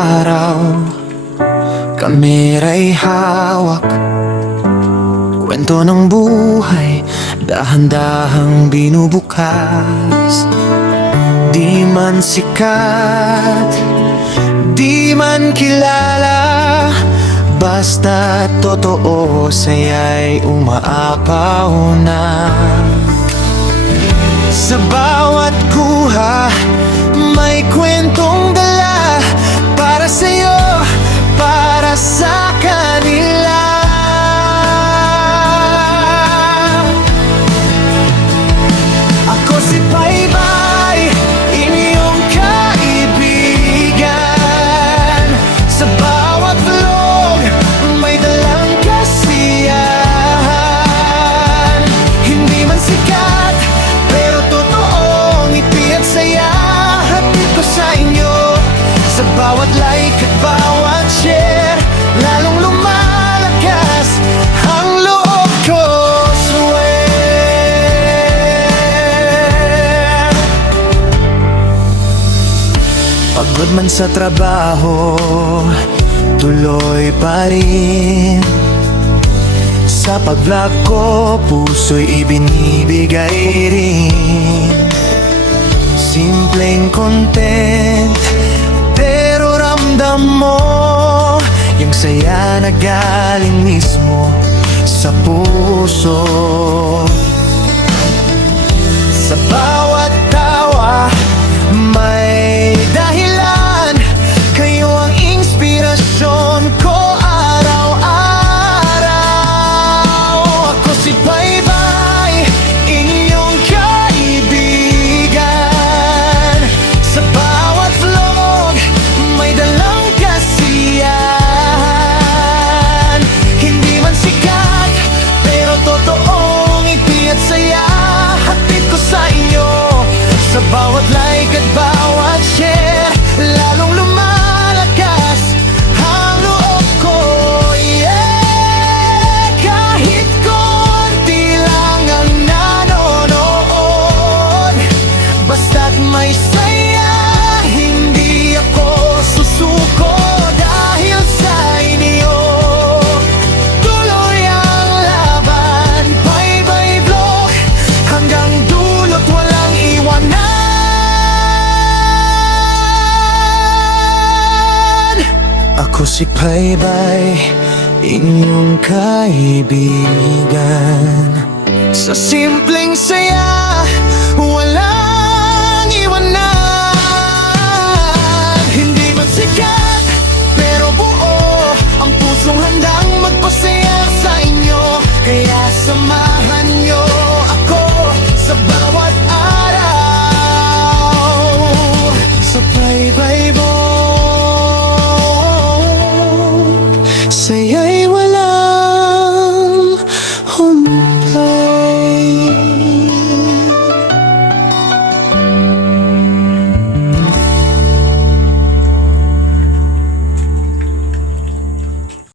araw, kamera'y hawak, kwento ng buhay, dahan-dahang binubukas. Di man sikat, di man kilala, basta totoo, saya'y umaapaw na. Sa bawat kuha, may kwentong dala, para sa'yo, para sa kanila. Ako si Baybay, inyong kaibigan. Sa bawat vlog, may dalang kasiyahan. Hindi man sikat, pero totoong ngiti at saya, hatid ko sa inyo. Sa bawat like at bawat share, lalong lumalakas ang loob ko, swear. Pagod man sa trabaho, tuloy pa rin. Sa pag-vlog ko, puso'y ibinibigay rin. Simpleng content, pero ramdam mo yung saya na galing mismo sa puso. Sa bawat tawa, may dahilan. Kayo ang inspirasyon ko araw-araw. Ako si Baybay, inyong kaibigan. Sa bawat vlog, may dalang kasiyahan. Hindi man sikat, pero totoong ngiti at saya, hatid ko sa inyo. Sa bawat like at bawat share, lalong lumalakas ang loob ko, yeah. Kahit konti lang ang nanonood, basta't may saya, hindi ako susuko. Dahil sa inyo, tuloy ang laban. Baybay Vlog, hanggang dulo't walang iwanan. Ako si Baybay, inyong kaibigan. Sa simpleng saya,